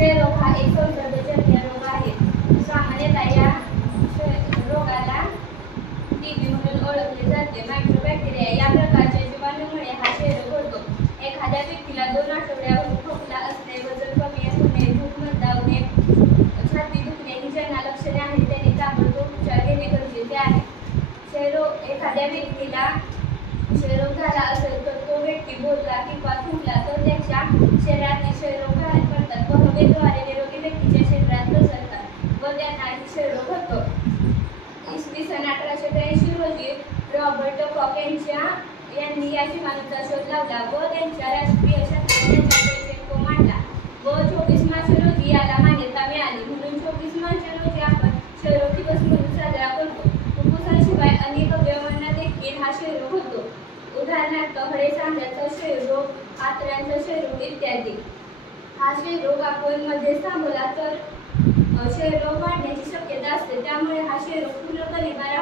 क्षयरोग हा एक संसर्गजन्य रोग आहे. सामान्यतः या रोगाला टीबी म्हणून ओळखले जाते. मायक्रोबॅक्टेरिया या प्रकारच्या जीवाणूमुळे हा क्षयरोग होतो. एखाद्या व्यक्तीला 2 आठवड्यावर खोकला असणे, वजन कमी होणे, भूक मंदावणे, छाती दुखणे ही ज्यांना लक्षणे आहेत त्यांनी ताबडतोब उपचार घेणे गरजेचे आहे. एखाद्या व्यक्तीला क्षयरोग झाला असेल तर तो व्यक्ती बोलला किंवा थुंकला तर त्याच्या शरीरातील क्षयरोग बाहेर पडतात व हवेद्वारे निरोगी व्यक्तीच्या शरीरात पसरतात व त्यांना क्षयरोग होतो. इसवी सन 1883 रोजी रॉबर्ट कॉक यांनी या जीवाणूचा शोध लावला व त्यांच्या राष्ट्रीय शास्त्रज्ञांच्या तो मांडला व 24 मार्च रोजी याला मान्यता मिळाली. म्हणून 24 मार्च रोजी आपण क्षयरोग दिवस म्हणून साजरा करतो. फुफ्फुसाशिवाय अनेक अवयवांना देखील हा क्षयरोग होतो. उदाहरणार्थ हडेसांध्याचा क्षयरोग, आतड्यांचा क्षयरोग इत्यादी. हा क्षयरोग आपण मध्येच थांबवला तर क्षयरोग वाढण्याची शक्यता असते. त्यामुळे हा क्षयरोग पूर्णपणे बरा